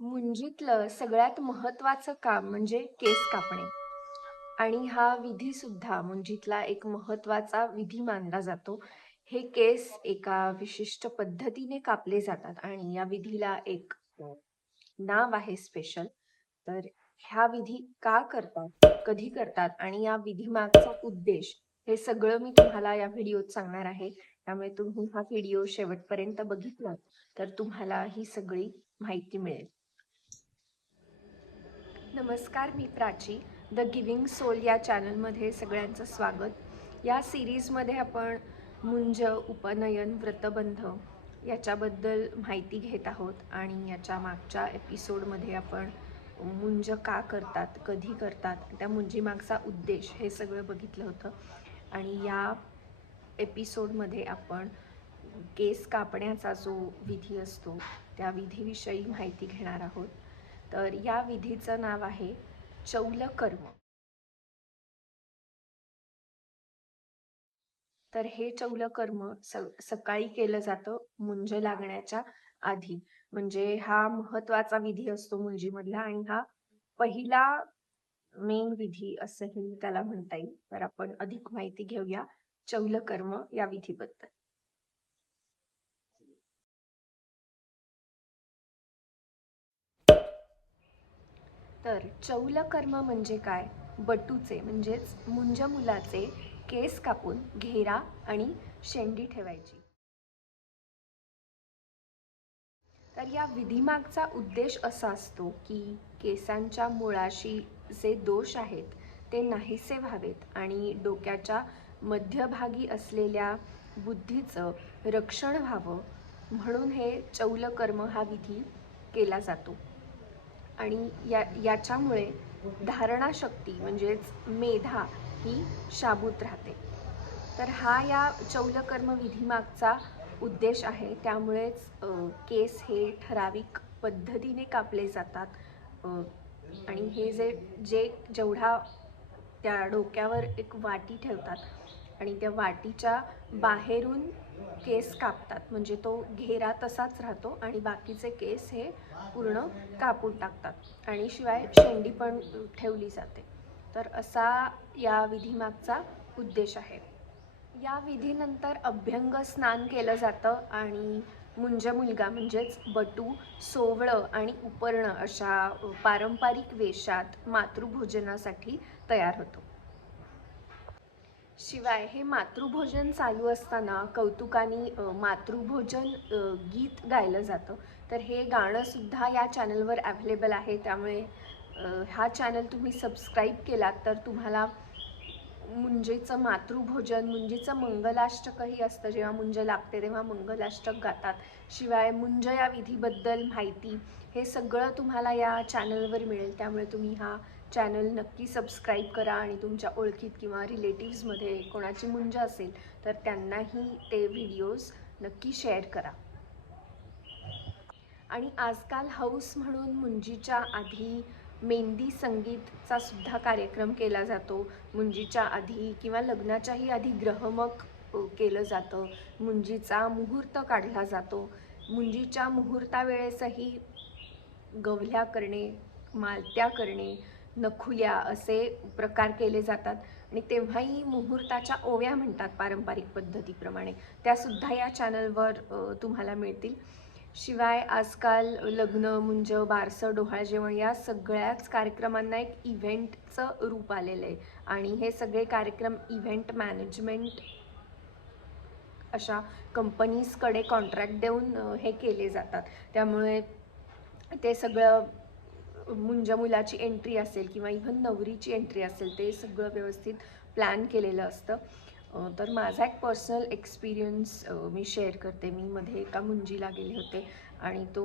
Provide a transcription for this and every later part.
मुंजीतलं सगळ्यात महत्त्वाचं काम म्हणजे केस कापणे आणि हा विधी सुद्धा मुंजीतला एक महत्त्वाचा विधी मानला जातो. हे केस एका विशिष्ट पद्धतीने कापले जातात आणि या विधीला एक नाव आहे स्पेशल. तर ह्या विधी का करतात, कधी करतात आणि या विधीमागचा उद्देश हे सगळं मी तुम्हाला या व्हिडिओत सांगणार आहे. त्यामुळे तुम्ही हा व्हिडिओ शेवटपर्यंत बघितला तर तुम्हाला ही सगळी माहिती मिळेल. नमस्कार, मी प्राची. द गिविंग सोल या चॅनलमध्ये सगळ्यांचं स्वागत. या सिरीजमध्ये आपण मुंज, उपनयन, व्रतबंध याच्याबद्दल माहिती घेत आहोत आणि याच्या मागच्या एपिसोडमध्ये आपण मुंज का करतात, कधी करतात, त्या मुंजीमागचा उद्देश हे सगळं बघितलं होतं. आणि या एपिसोडमध्ये आपण केस कापण्याचा जो विधी असतो त्या विधीविषयी माहिती घेणार आहोत. तर या विधीचं नाव आहे चौलकर्म. तर हे चौलकर्म सकाळी केलं जातं मुंज लागण्याच्या आधी. म्हणजे हा महत्वाचा विधी असतो मुंजीमधला आणि हा पहिला मेन विधी असंही त्याला म्हणता येईल. तर आपण अधिक माहिती घेऊया चौलकर्म या विधीबद्दल. तर चौलकर्म म्हणजे काय? बटूचे म्हणजेच मुंज मुलाचे केस कापून घेरा आणि शेंडी ठेवायची. तर या विधीमागचा उद्देश असा असतो की केसांच्या मुळाशी जे दोष आहेत ते नाहीसे व्हावेत आणि डोक्याच्या मध्यभागी असलेल्या बुद्धीचं रक्षण व्हावं, म्हणून हे चौलकर्म हा विधी केला जातो. आणि याच्यामुळे धारणाशक्ती म्हणजेच मेधा ही शाबूत राहते. तर हा या चौलकर्म विधीमागचा उद्देश आहे. त्यामुळेच केस हे ठराविक पद्धतीने कापले जातात. आणि हे जे जे जेवढा त्या डोक्यावर एक वाटी ठेवतात आणि त्या वाटीच्या बाहेरून केस कापतात, म्हणजे तो घेरा तसाच राहतो आणि बाकीचे केस हे पूर्ण कापून टाकतात आणि शिवाय शेंडी पण ठेवली जाते. तर असा या विधीमागचा उद्देश आहे. या विधीनंतर अभ्यंग स्नान केलं जातं आणि मुंज मुलगा म्हणजेच बटू सोवळं आणि उपर्ण अशा पारंपरिक वेशात मातृभोजनासाठी तयार होतो. शिवाय हे मातृभोजन चालू असताना कौतुकाने मातृभोजन गीत गायलं जातं. तर हे गाणं सुद्धा या चॅनलवर अवेलेबल आहे. त्यामुळे हा चॅनल तुम्ही सबस्क्राईब केलात तर तुम्हाला मुंजेचं मातृभोजन, मुंजीचं मंगलाष्टकही असतं. जेव्हा मुंज लागते तेव्हा मंगलाष्टक गातात. शिवाय मुंज या विधीबद्दल माहिती हे सगळं तुम्हाला या चॅनलवर मिळेल. त्यामुळे तुम्ही हा चॅनल नक्की सबस्क्राईब करा आणि तुमच्या ओळखीत किंवा रिलेटिव्समध्ये कोणाची मुंज असेल तर त्यांनाही ते व्हिडिओज नक्की शेअर करा. आणि आजकाल हौस म्हणून मुंजीच्या आधी मेहंदी संगीतचा सुद्धा कार्यक्रम केला जातो. मुंजीच्या आधी किंवा लग्नाच्याही आधी ग्रहमक केलं जातं. मुंजीचा मुहूर्त काढला जातो. मुंजीच्या मुहूर्तावेळेसही गवल्या करणे, मालत्या करणे, नखुल्या असे प्रकार केले जातात आणि तेव्हाही मुहूर्ताच्या ओव्या म्हणतात पारंपरिक पद्धतीप्रमाणे. त्यासुद्धा या चॅनलवर तुम्हाला मिळतील. शिवाय आजकाल लग्न, मुंज, बारसं, डोहाळ जेवण या सगळ्याच कार्यक्रमांना एक इव्हेंटचं रूप आलेलं आहे आणि हे सगळे कार्यक्रम इव्हेंट मॅनेजमेंट अशा कंपनीजकडे कॉन्ट्रॅक्ट देऊन हे केले जातात. त्यामुळे ते सगळं मुंज मुलाची एंट्री असेल किंवा इव्हन नवरीची एंट्री असेल ते सगळं व्यवस्थित प्लॅन केलेलं असतं. तर माझा एक पर्सनल एक्सपिरियन्स मी शेअर करते. मी मध्ये एका मुंजीला गेले होते आणि तो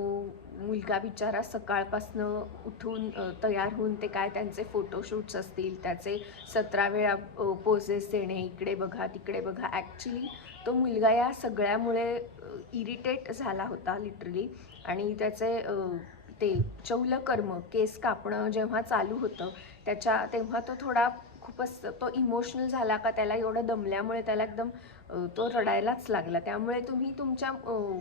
मुलगा बिचारा सकाळपासनं उठून तयार होऊन ते काय त्यांचे फोटोशूट्स असतील त्याचे 17 वेळा पोजेस देणे, इकडे बघा तिकडे बघा. ॲक्च्युली तो मुलगा या सगळ्यामुळे इरिटेट झाला होता लिटरली. आणि त्याचे ते चौलकर्म केस कापणं जेव्हा चालू होतं तेव्हा तो थोडा खूपच तो इमोशनल झाला का त्याला एवढं दमल्यामुळे त्याला एकदम तो रडायलाच लागला. त्यामुळे तुम्ही तुमच्या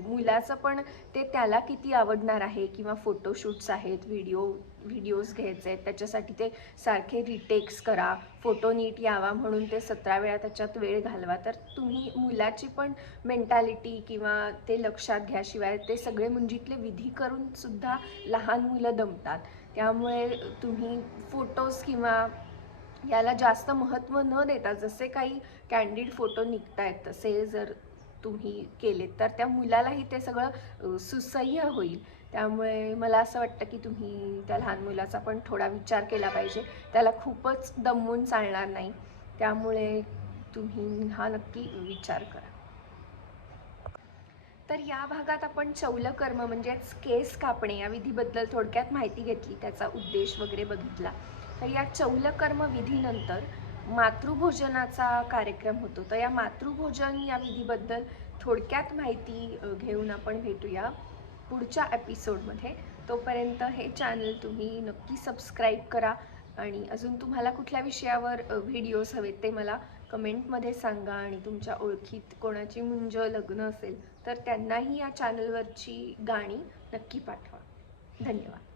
मुलाचं पण ते त्याला किती आवडणार आहे किंवा फोटोशूट्स आहेत, व्हिडिओज घ्यायचे आहेत, त्याच्यासाठी ते सारखे रिटेक्स करा, फोटो नीट यावा म्हणून ते 17 वेळा त्याच्यात वेळ घालवा. तर तुम्ही मुलाची पण मेंटॅलिटी किंवा ते लक्षात घ्या. शिवाय ते सगळे मुंजीतले विधी करून सुद्धा लहान मुलं दमतात. त्यामुळे तुम्ही फोटोज किंवा याला जास्त महत्त्व न देता जसे काही कॅन्डिड फोटो निघत आहेत तसे जर तुम्ही केलेत तर त्या मुलालाही ते सगळं सुसह्य होईल. त्यामुळे मला असं वाटतं की तुम्ही त्या लहान मुलाचा पण थोडा विचार केला पाहिजे. त्याला खूपच दमवून चालणार नाही. त्यामुळे तुम्ही हा नक्की विचार करा. तर या भागात आपण चौलकर्म म्हणजेच केस कापणे या विधीबद्दल थोडक्यात माहिती घेतली, त्याचा उद्देश वगैरे बघितला. तर या चौलकर्म विधीनंतर मातृभोजनाचा कार्यक्रम होतो. तर या मातृभोजन या विधीबद्दल थोडक्यात माहिती घेऊन आपण भेटूया पुढच्या एपिसोडमध्ये. तोपर्यंत हे चॅनल तुम्ही नक्की सबस्क्राईब करा आणि अजून तुम्हाला कुठल्या विषयावर व्हिडिओज हवेत ते मला कमेंटमध्ये सांगा. आणि तुमच्या ओळखीत कोणाची मुंज लग्न असेल तर त्यांनाही या चॅनलवरची गाणी नक्की पाठवा. धन्यवाद.